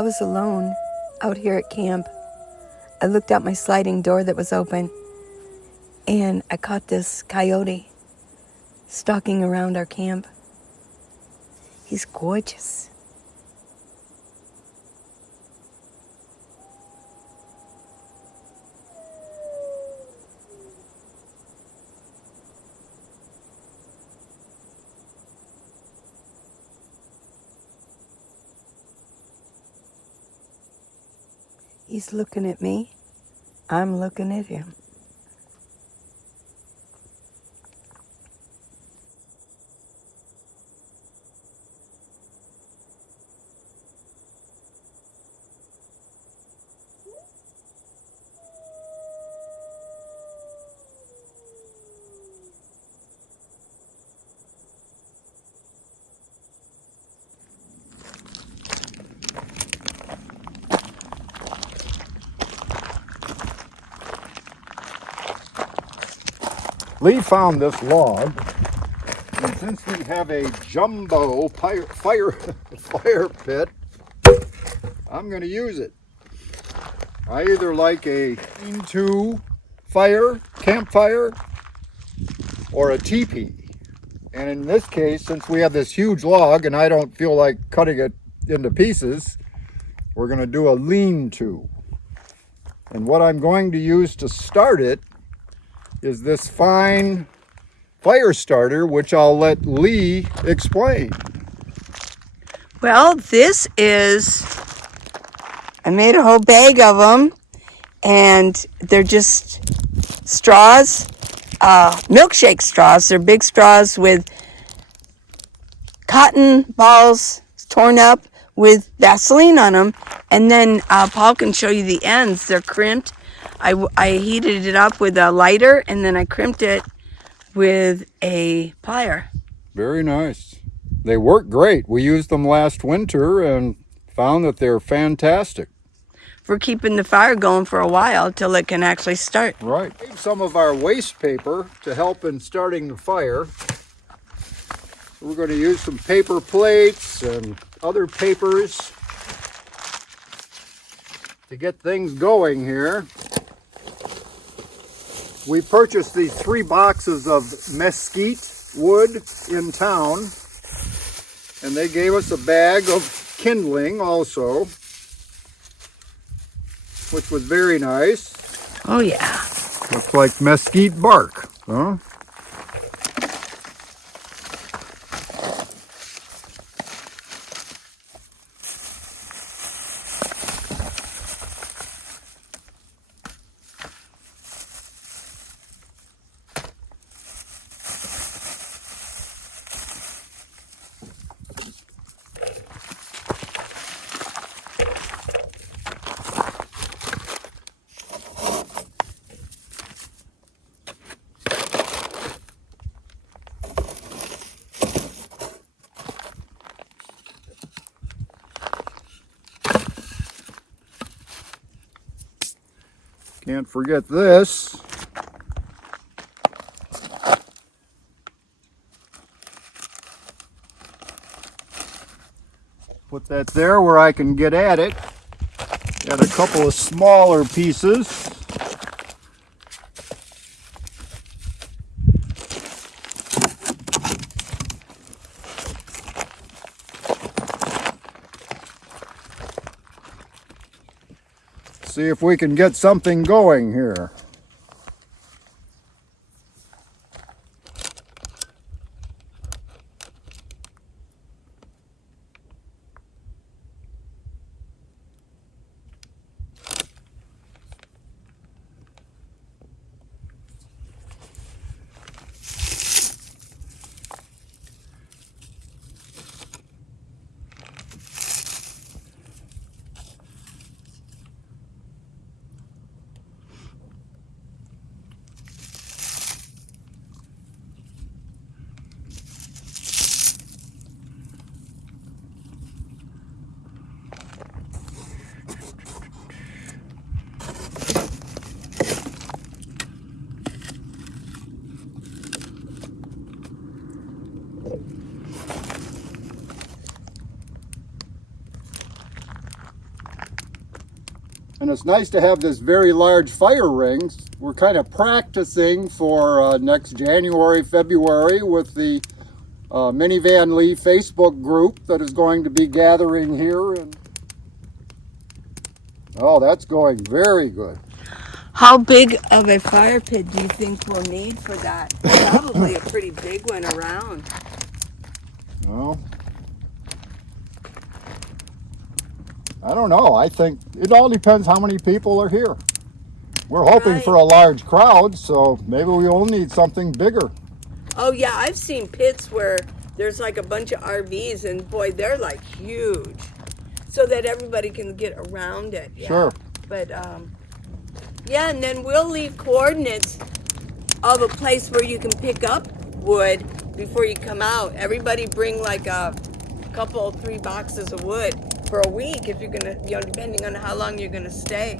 I was alone out here at camp. I looked out my sliding door that was open, and I caught this coyote stalking around our camp. He's gorgeous. He's looking at me. I'm looking at him. Lee found this log, and since we have a jumbo fire pit, I'm going to use it. I either like a lean-to campfire, or a teepee. And in this case, since we have this huge log and I don't feel like cutting it into pieces, we're going to do a lean-to. And what I'm going to use to start it is this fine fire starter, which I'll let Lee explain. Well, this is, I made a whole bag of them, and they're just straws, milkshake straws. They're big straws with cotton balls torn up with Vaseline on them, and then Paul can show you the ends. They're crimped. I heated it up with a lighter, and then I crimped it with a plier. Very nice. They work great. We used them last winter and found that they're fantastic. For keeping the fire going for a while till it can actually start. Right. Save some of our waste paper to help in starting the fire. We're going to use some paper plates and other papers to get things going here. We purchased these 3 boxes of mesquite wood in town, and they gave us a bag of kindling also, which was very nice. Oh yeah. Looks like mesquite bark, huh? Can't forget this. Put that there where I can get at it. Got a couple of smaller pieces. See if we can get something going here. And it's nice to have this very large fire ring. We're kind of practicing for next January, February with the Minivan Lee Facebook group that is going to be gathering here. And oh, that's going very good. How big of a fire pit do you think we'll need for that? Probably a pretty big one around. Well, I don't know. I think it all depends how many people are here. We're hoping Right. for a large crowd, so maybe we will need something bigger. Oh yeah, I've seen pits where there's like a bunch of RVs and boy, they're like huge. So that everybody can get around it. Yeah. Sure. But yeah, and then we'll leave coordinates of a place where you can pick up wood before you come out. Everybody bring like a couple, 3 boxes of wood for a week if you're gonna, you know, depending on how long you're gonna stay.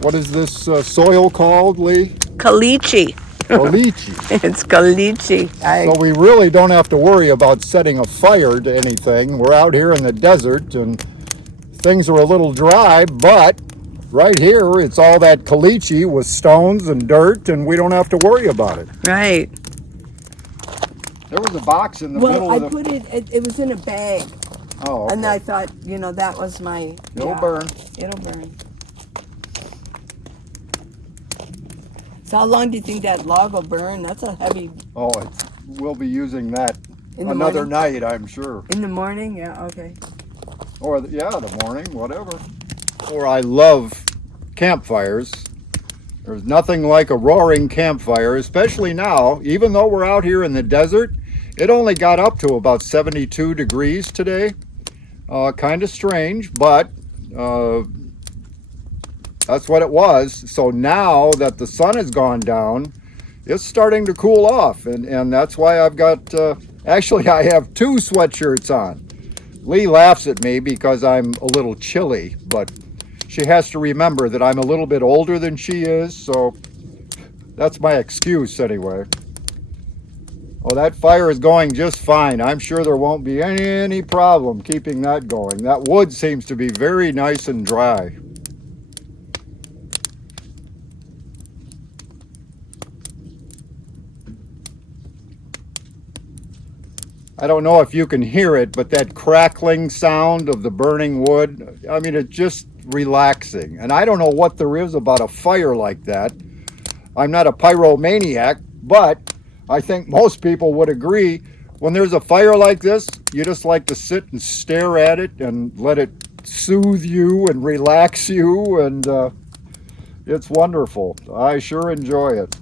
What is this soil called, Lee? Caliche. Caliche. It's caliche. So we really don't have to worry about setting a fire to anything. We're out here in the desert and things are a little dry, but right here it's all that caliche with stones and dirt, and we don't have to worry about it. Right. There was a box in the middle of the... Well, I put it was in a bag. Oh, okay. And I thought, you know, that was my... It'll burn. It'll burn. So how long do you think that log will burn? That's a heavy... Oh, we'll be using that In the another morning? night, I'm sure. In the morning? Yeah, okay. Or, yeah, the morning, whatever. Or I love campfires. There's nothing like a roaring campfire, especially now. Even though we're out here in the desert, it only got up to about 72 degrees today. Kind of strange, but that's what it was. So now that the sun has gone down, it's starting to cool off. And that's why I've got, actually I have 2 sweatshirts on. Lee laughs at me because I'm a little chilly, but she has to remember that I'm a little bit older than she is, so that's my excuse anyway. Oh, that fire is going just fine. I'm sure there won't be any problem keeping that going. That wood seems to be very nice and dry. I don't know if you can hear it, but that crackling sound of the burning wood, I mean, it's just relaxing. And I don't know what there is about a fire like that. I'm not a pyromaniac, but I think most people would agree when there's a fire like this, you just like to sit and stare at it and let it soothe you and relax you, and it's wonderful. I sure enjoy it.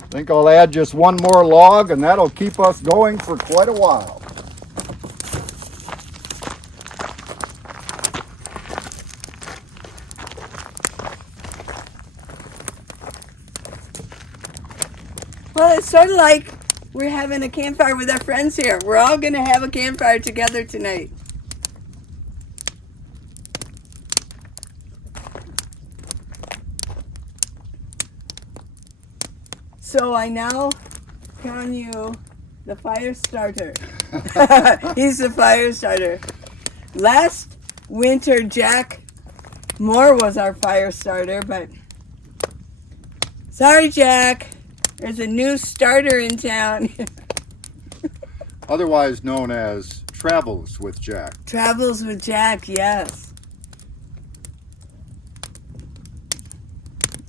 I think I'll add just one more log and that'll keep us going for quite a while. Well, it's sort of like we're having a campfire with our friends here. We're all going to have a campfire together tonight. So I now crown you the fire starter. He's the fire starter. Last winter, Jack Moore was our fire starter, but sorry, Jack. There's a new starter in town. Otherwise known as Travels with Jack. Travels with Jack, yes.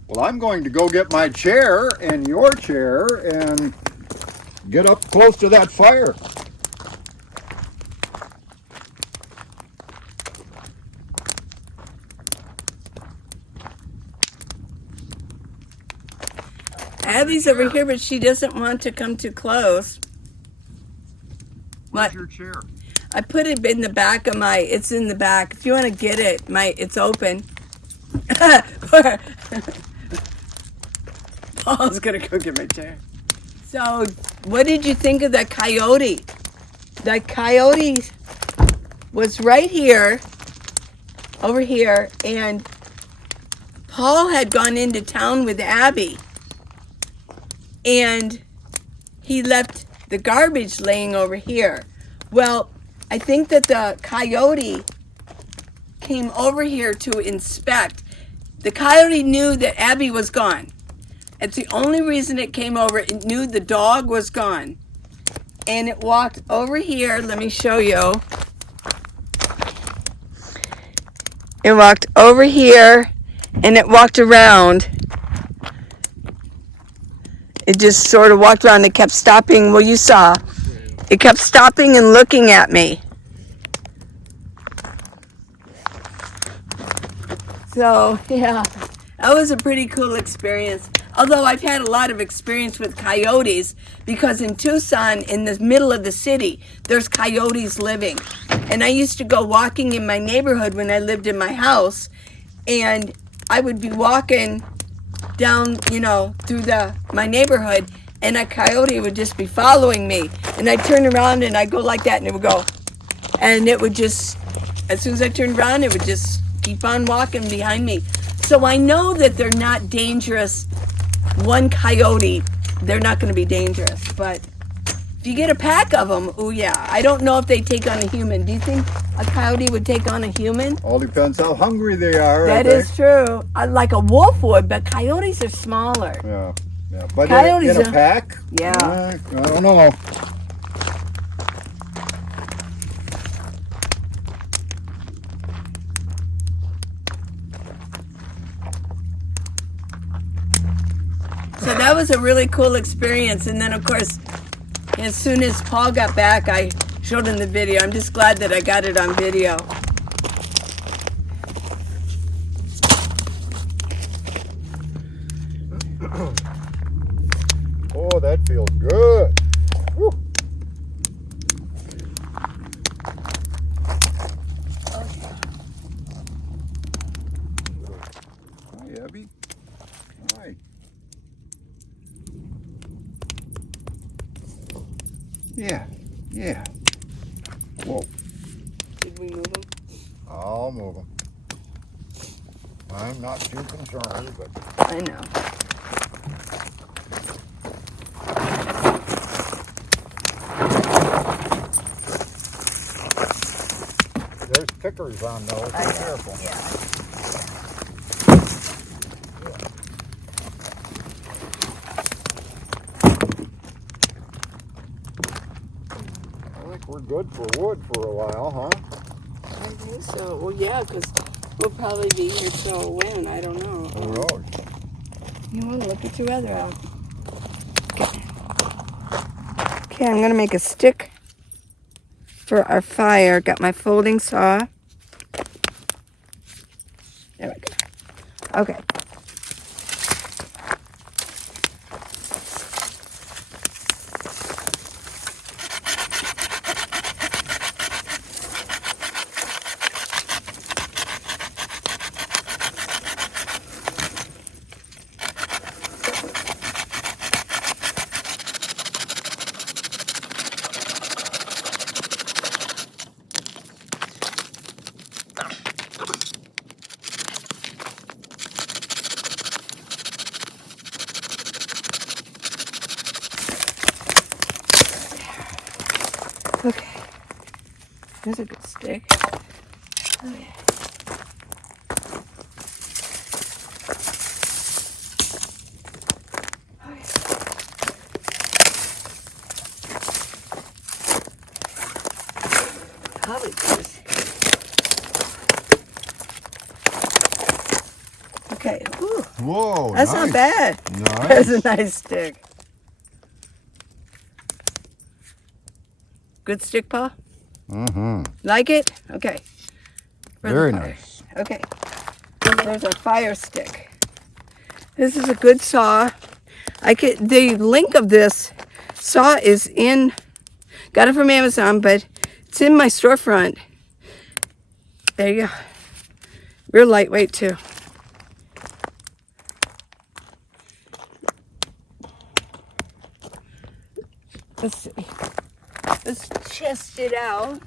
Well, I'm going to go get my chair and your chair and get up close to that fire. Abby's over here, but she doesn't want to come too close. Where's What? your chair? I put it in the back of my, it's in the back. If you want to get it, it's open. Paul's going to go get my chair. So, what did you think of that coyote? That coyote was right here, over here, and Paul had gone into town with Abby. and he left the garbage laying over here. Well, I think that the coyote came over here to inspect. The coyote knew that Abby was gone. It's the only reason it came over. It knew the dog was gone. And it walked over here. Let me show you. It walked over here and it walked around. It just sort of walked around. It kept stopping. Well, you saw. It kept stopping and looking at me. So, yeah, that was a pretty cool experience. Although I've had a lot of experience with coyotes, because in Tucson, in the middle of the city, there's coyotes living. And I used to go walking in my neighborhood when I lived in my house, and I would be walking down, through my neighborhood, and a coyote would just be following me. And I'd turn around and I'd go like that, and it would go. And it would just, as soon as I turned around, it would just keep on walking behind me. So I know that they're not dangerous. One coyote, they're not going to be dangerous. But if you get a pack of them, oh yeah. I don't know if they take on a human. Do you think a coyote would take on a human? All depends how hungry they are. That is true. Like a wolf would, but coyotes are smaller. Yeah. But Coyotes in a pack? Yeah. I don't know. So that was a really cool experience. And then, of course, as soon as Paul got back, I showed him the video. I'm just glad that I got it on video. Oh, that feels good. Woo. Hi, Abby. Hi. Yeah. Whoa. Did we move him? I'll move them. I'm not too concerned, but I know. there's pickers on those. Be careful. Yeah. I think we're good for wood for a while, huh? I think so. Well, yeah, because we'll probably be here till when? I don't know. Who knows? You want to look at your weather out. Okay, I'm going to make a stick for our fire. Got my folding saw. There we go. Okay. Okay, there's a good stick. Okay. Probably just. Okay, whew. Whoa, That's nice. not bad. Nice. That's a nice stick. Good stick, Paul? Mm-hmm. Like it? Okay. For the Very fire. nice. Okay. There's a fire stick. This is a good saw. The link of this saw is in, got it from Amazon, but it's in my storefront. There you go. Real lightweight too. Let's see. Let's chest it out.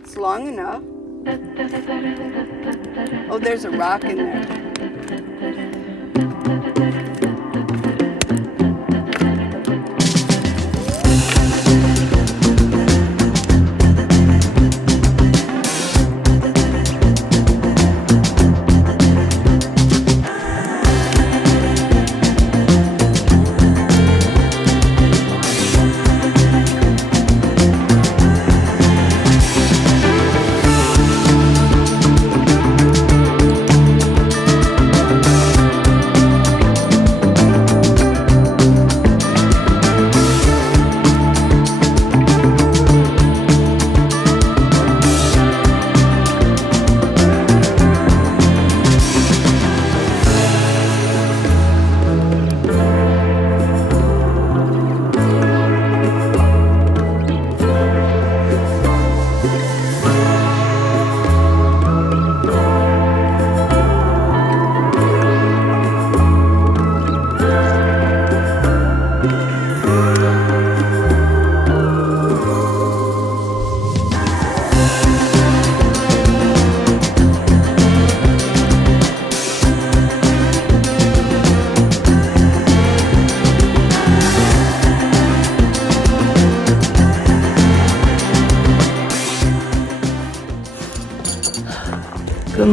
It's long enough. Oh, there's a rock in there.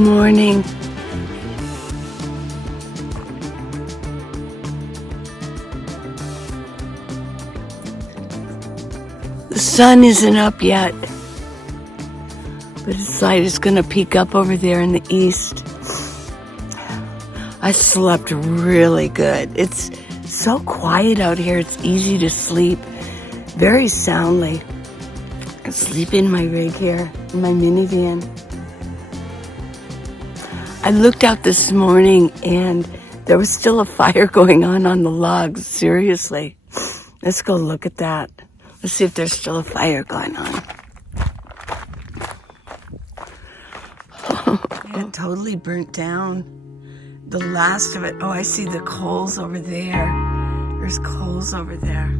morning. The sun isn't up yet, but its light is going to peek up over there in the east. I slept really good. It's so quiet out here. It's easy to sleep very soundly. I sleep in my rig here, in my minivan. I looked out this morning and there was still a fire going on the logs. Seriously. Let's go look at that. Let's see if there's still a fire going on. It totally burnt down. The last of it. Oh, I see the coals over there. There's coals over there.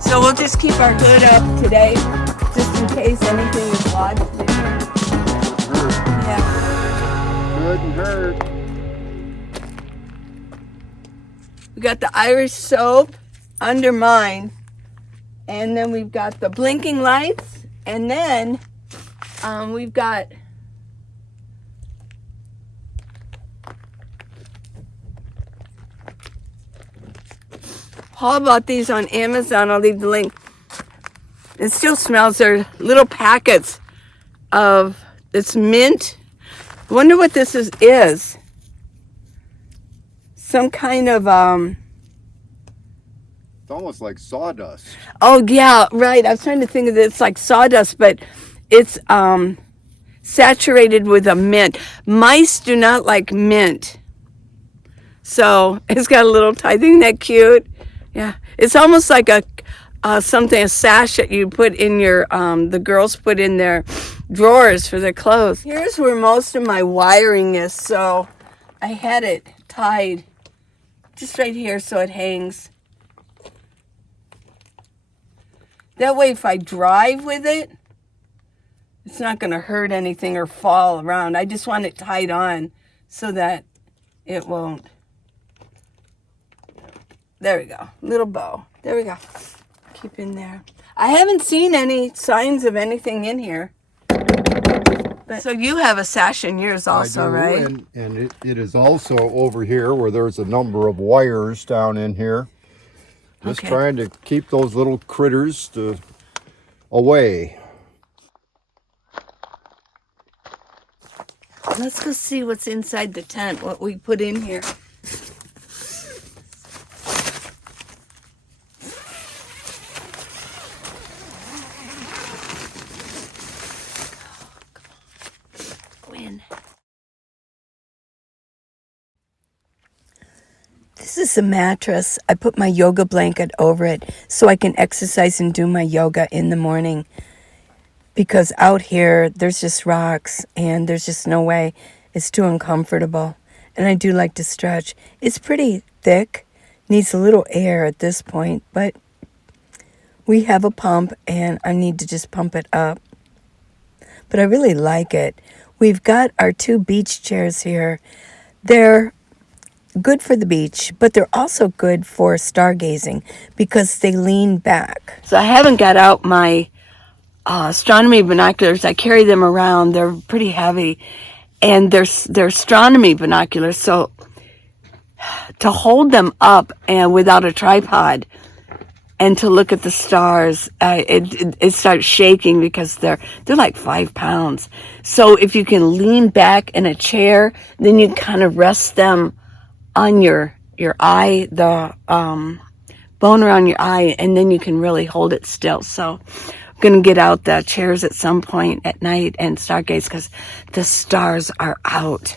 So we'll just keep our hood up today, just in case anything is lodged in here. Yeah. Couldn't hurt. We got the Irish soap under mine, and then we've got the blinking lights, and then we've got Paul bought these on Amazon. I'll leave the link. It still smells. They're little packets of, it's mint. I wonder what this is. Some kind of, It's almost like sawdust. oh yeah, right. I was trying to think of it. It's like sawdust, but it's saturated with a mint. Mice do not like mint. So it's got a little tie. Isn't that cute? Yeah, it's almost like a sash that you put in your the girls put in their drawers for their clothes. Here's where most of my wiring is, so I had it tied just right here so it hangs. That way, if I drive with it, it's not going to hurt anything or fall around. I just want it tied on so that it won't. There we go. Little bow. There we go. keep in there. I haven't seen any signs of anything in here. But, so you have a sash in yours also, I do, right? and it is also over here where there's a number of wires down in here. Just trying to keep those little critters away. Let's go see what's inside the tent, what we put in here. This is a mattress. I put my yoga blanket over it so I can exercise and do my yoga in the morning. Because out here, there's just rocks and there's just no way. It's too uncomfortable. And I do like to stretch. It's pretty thick. Needs a little air at this point, but we have a pump and I need to just pump it up. But I really like it. We've got our 2 beach chairs here. They're good for the beach, but they're also good for stargazing because they lean back. So I haven't got out my astronomy binoculars. I carry them around. They're pretty heavy, and they're astronomy binoculars. So to hold them up and without a tripod and to look at the stars, it starts shaking because they're like 5 pounds. So if you can lean back in a chair, then you kind of rest them on your eye, the bone around your eye, and then you can really hold it still. So I'm going to get out the chairs at some point at night and stargaze because the stars are out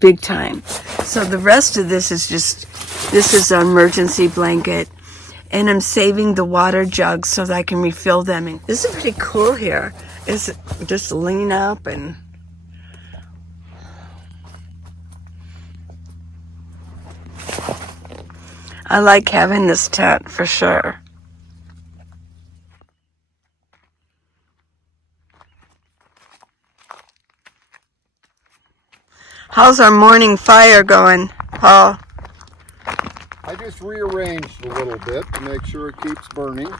big time. So the rest of this is an emergency blanket, and I'm saving the water jugs so that I can refill them. And this is pretty cool here. It's just lean up and I like having this tent for sure. How's our morning fire going, Paul? I just rearranged a little bit to make sure it keeps burning.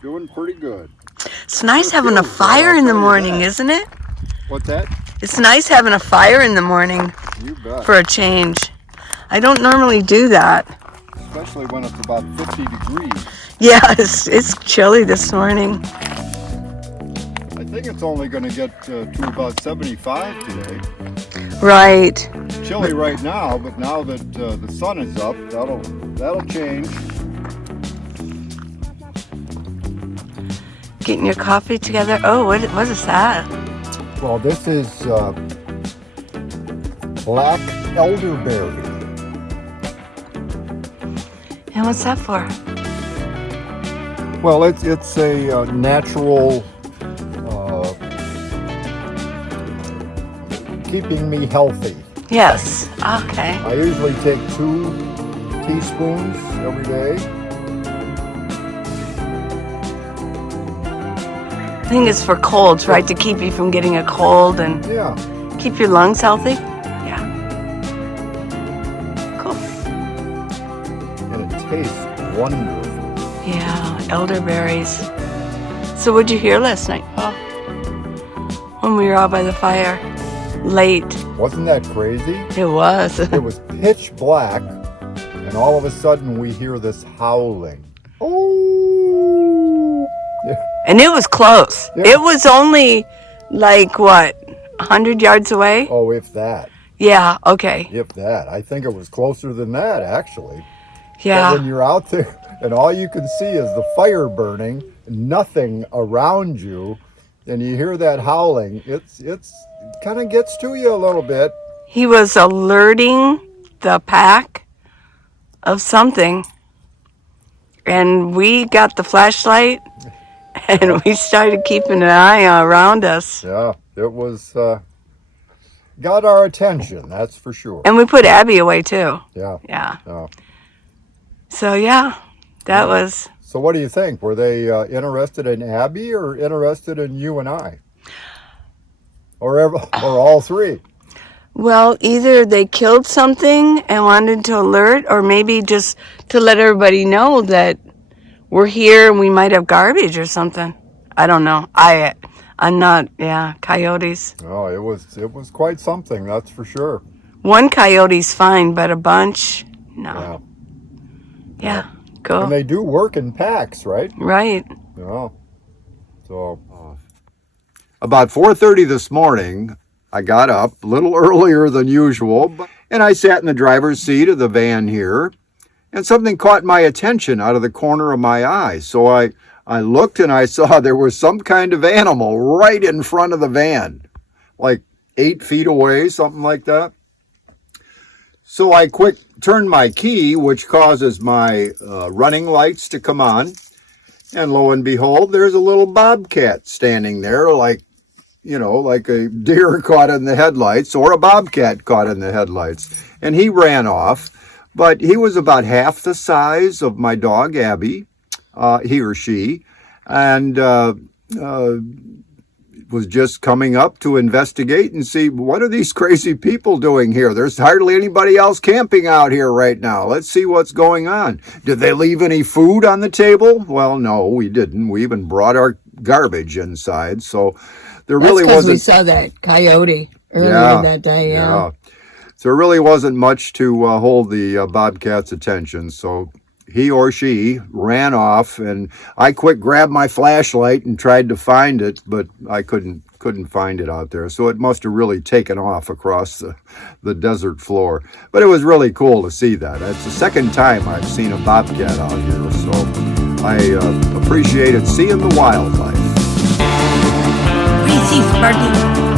Doing pretty good. It's nice having a fire in the morning, isn't it? What's that? It's nice having a fire in the morning. You bet. For a change. I don't normally do that. Especially when it's about 50 degrees. Yeah, it's chilly this morning. I think it's only going to get to about 75 today. Right. Chilly right now, but now that the sun is up, that'll change. Getting your coffee together. Oh, what is that? Well, this is black elderberry. And what's that for? Well, it's a natural keeping me healthy. Yes. Okay. I usually take 2 teaspoons every day. I think it's for colds, right? To keep you from getting a cold and keep your lungs healthy. Yeah. Cool. And it tastes wonderful. Yeah, elderberries. So what'd you hear last night, Paul? When we were out by the fire, late. Wasn't that crazy? It was. It was pitch black, and all of a sudden we hear this howling. Oh! And it was close. Yeah. It was only like, what, 100 yards away? Oh, if that. Yeah, okay. If that. I think it was closer than that, actually. Yeah. But when you're out there and all you can see is the fire burning, nothing around you, and you hear that howling, it kind of gets to you a little bit. He was alerting the pack of something, and we got the flashlight, and we started keeping an eye around us. Yeah, it was, got our attention, that's for sure. And we put Abby away, too. Yeah. Yeah. Yeah. So, yeah, that was... So what do you think? Were they interested in Abby or interested in you and I? Or all 3? Well, either they killed something and wanted to alert, or maybe just to let everybody know that we're here and we might have garbage or something. I don't know. I'm not. Yeah, coyotes. Oh, it was quite something, that's for sure. One coyote's fine, but a bunch, Yeah. no. Yeah. Yeah, cool. And they do work in packs, right? Right. Yeah. So about 4:30 this morning, I got up a little earlier than usual, and I sat in the driver's seat of the van here, and something caught my attention out of the corner of my eye. So I looked and I saw there was some kind of animal right in front of the van, like 8 feet away, something like that. So I quick turned my key, which causes my running lights to come on. And lo and behold, there's a little bobcat standing there, like, like a deer caught in the headlights or a bobcat caught in the headlights. And he ran off, but he was about half the size of my dog, Abby, he or she, and was just coming up to investigate and see, what are these crazy people doing here? There's hardly anybody else camping out here right now. Let's see what's going on. Did they leave any food on the table? Well, no, we didn't. We even brought our garbage inside. So there really wasn't. We saw that coyote earlier that day. Yeah. So there really wasn't much to hold the bobcat's attention. So he or she ran off, and I quick grabbed my flashlight and tried to find it, but I couldn't find it out there. So it must have really taken off across the desert floor. But it was really cool to see that. That's the second time I've seen a bobcat out here, so I appreciated seeing the wildlife. Reese's Sparky.